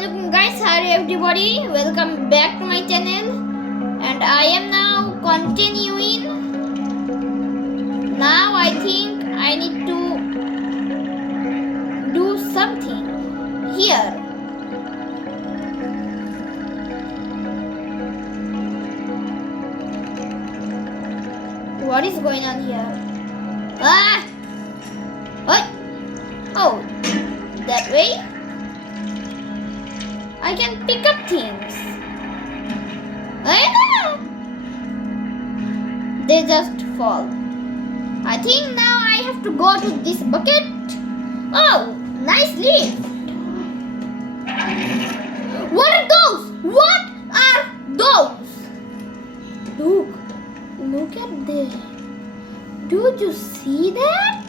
Assalamualaikum guys, hi everybody, welcome back to my channel and I am now continuing. Now I think I need to do something here. What is going on here? Ah! What? Oh, that way? I can pick up things. I know. They just fall. I think now I have to go to this bucket. Oh, nice lift. What are those? What are those? Look at this. Do you see that?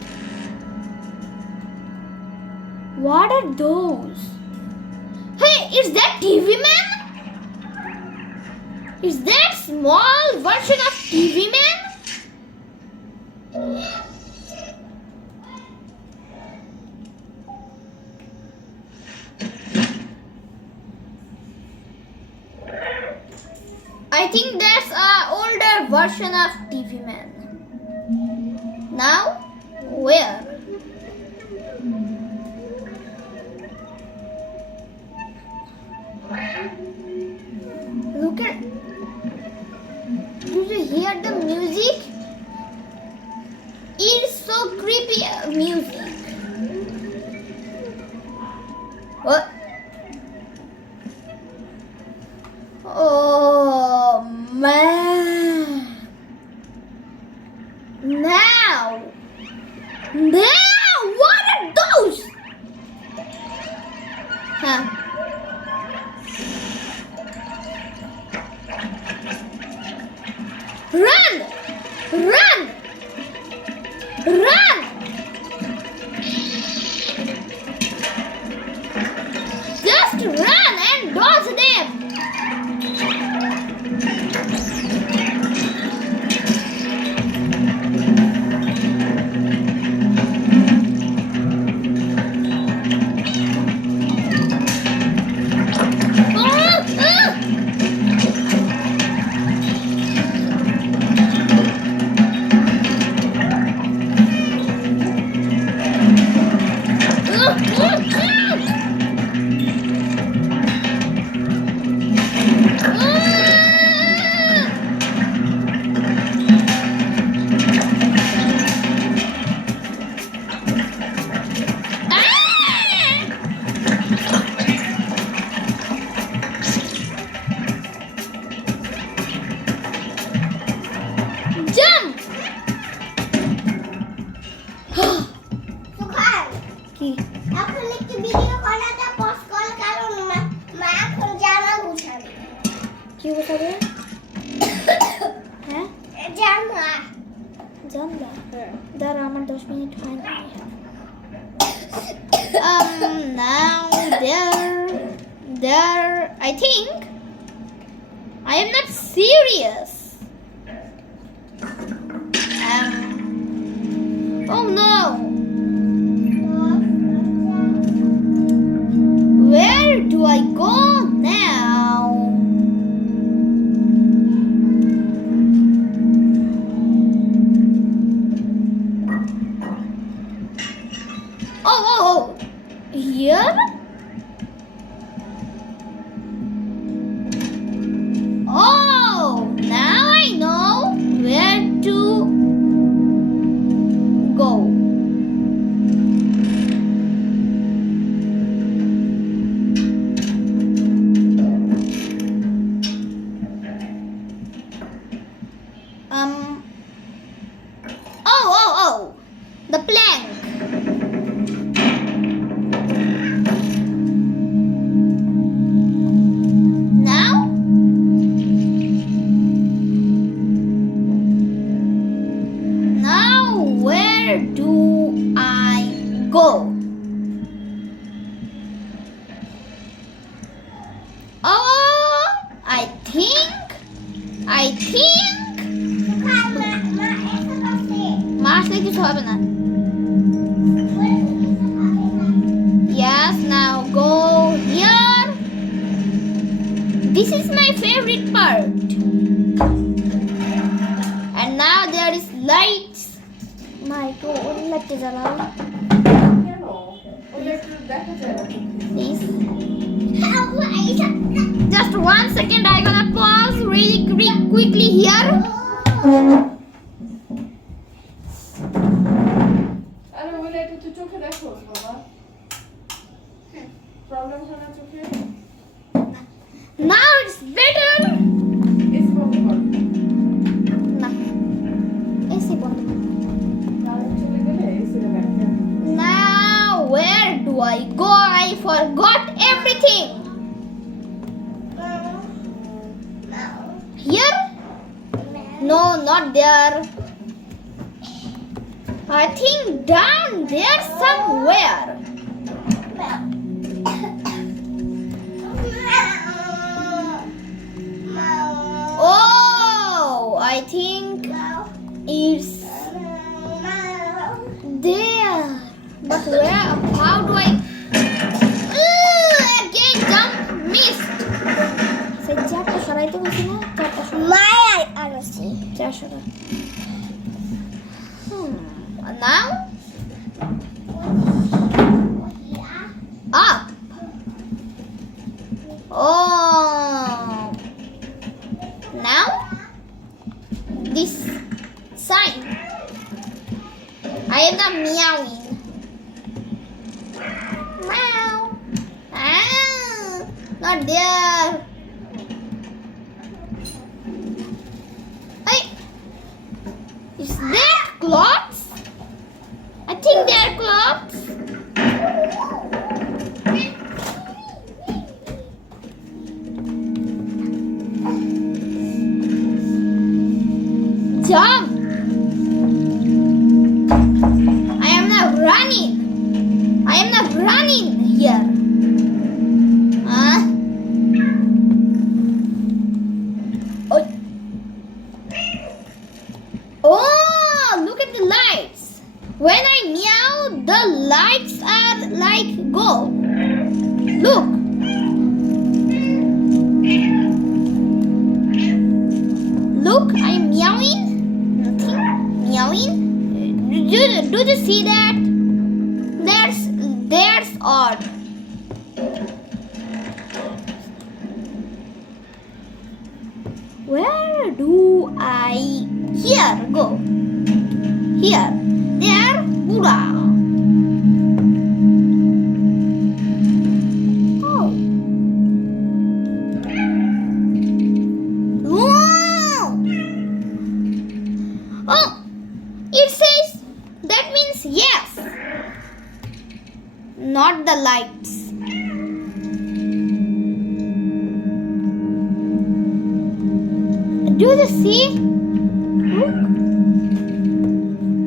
What are those? Hey, is that TV Man? Is that small version of TV Man? I think that's an older version of TV Man. Now, where? Look at. Did you hear the music? It's so creepy music. What? Oh man! Now, what are those? Huh? Run! Run! Run! Just run and dodge them! Jump! Sukhan কি? এখন একটু video করাটা pause কর কারণ মা এখন জামা গুছাবে কি বলবে? হ্যাঁ? জামা জানলা? দাঁড়া আমার 10 মিনিট হয় না। Now there I think I am not serious. Oh no! Where do I go now? Oh! Here? Oh! Now I know where to go. Oh! The plank. Now where do I go? Oh, I think Sukhan মা এসে পাশে মা আসলে কিছু হবে না। বলে Yes, now go here This is my favorite part. And now there is lights. My God, light is allowed. কেন ওগুলো একটু দেখা যায় না Please. Just 1 second. I'm gonna pause really quickly here. আরে ওগুলো একটু তুই চোখে দেখো বাবা প্রবলেম হয় না চোখে Now it's better. এসি বন্ধ কর No. AC বন্ধ। কারেন্ট চলে গেলে এসিটা ব্যাখ্যা Now where do I go? I forgot everything. Here? No, not there. I think down there somewhere. Oh, I think it's there. But where? How do I? Again, jump missed. Say, চারটা সরাইতে বলছি না? চারটা সরাই। মায়ের আনছি চার সরাই। Now up. Oh. Now this sign. I am not meowing. Meow. Ah, not there. Hey, is that clothes? I think they are clothes. Jump! I am not running. I am not running here. Huh? Oh. Oh, look at the lights. When I meow, the lights are like go. Look. Look, I'm meowing. Nothing. Meowing. Do you see that? There's odd. Where do I? Here, go. Here. There, Buddha. Oh. Wow. Oh, it says that means yes. Not the lights. Do you see? Look.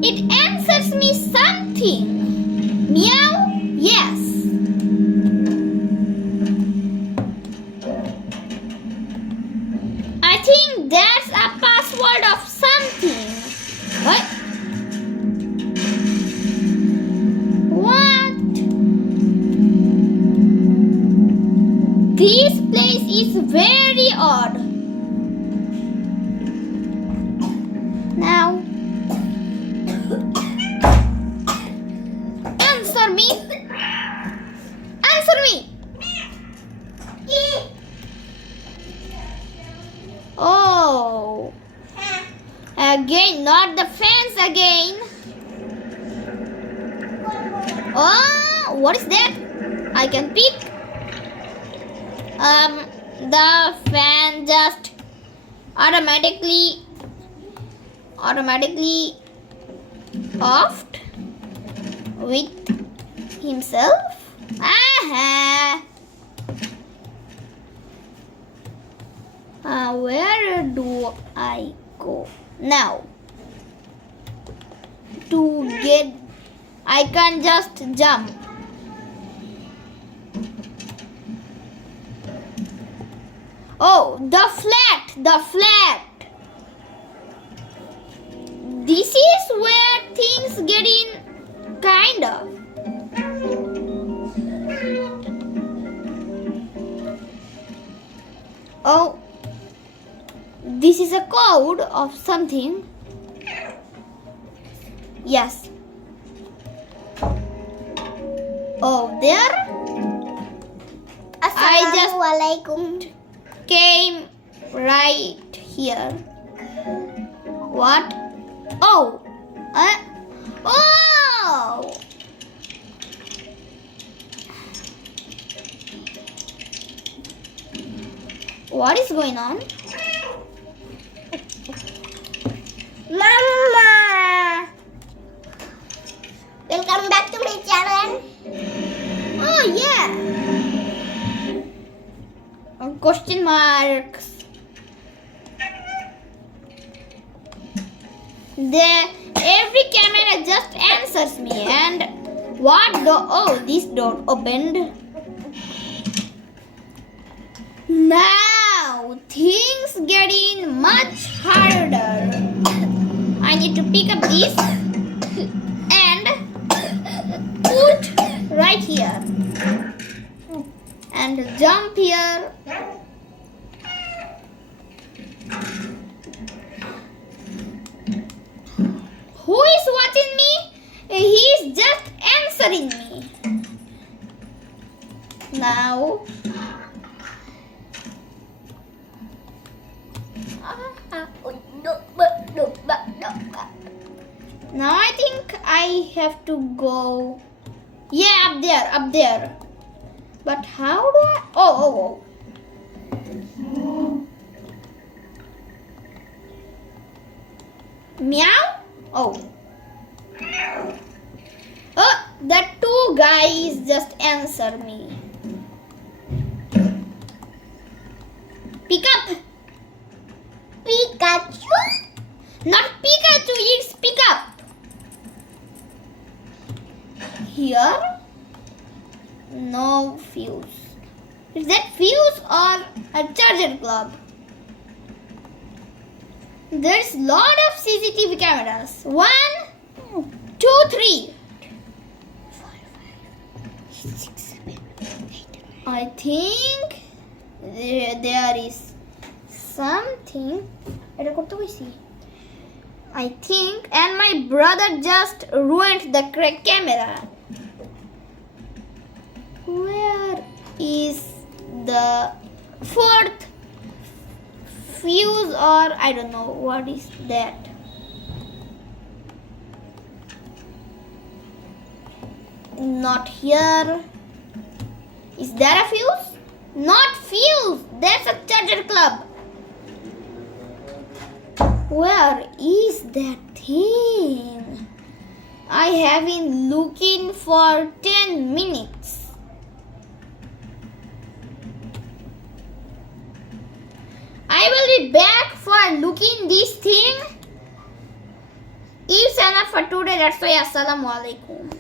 It answers me something. Meow, yes. I think that's a password of something. What? What? This place is very odd. Now, answer me. Answer me. Oh, again, not the fans again. Oh, what is that? I can pick. The fan just automatically offed with himself. Aha. Where do I go now? To get, I can't just jump. Oh, the flat. This is where things get in, kind of. Oh, this is a code of something. Yes. Oh, there Assalamualaikum. came right here. What? Oh. Oh. What is going on? Mama. Welcome back to my channel. Oh yeah. Question marks. Every camera just answers me. And what door? Oh, this door opened. Now things getting much harder. I need to pick up this and put right here and jump here. Who is watching me? He is just answering me. Now I think I have to go. Yeah, up there. But how do I? Oh. Meow? Oh. Oh, the two guys just answer me. Pick up. Pikachu. Not Pikachu, it's pick up. Here? No fuse. Is that fuse or a charger club? There's lot of CCTV cameras. 1, 2, 3. 4, 5, 6, 7, 8. I think there is something. I think, and my brother just ruined the camera. Where is the fourth fuse, or I don't know what is that? Not here. Is there a fuse? Not fuse. That's a charger club. Where is that thing? I have been looking for 10 minutes. I will be back for looking this thing. It's enough for today. That's why Assalamualaikum.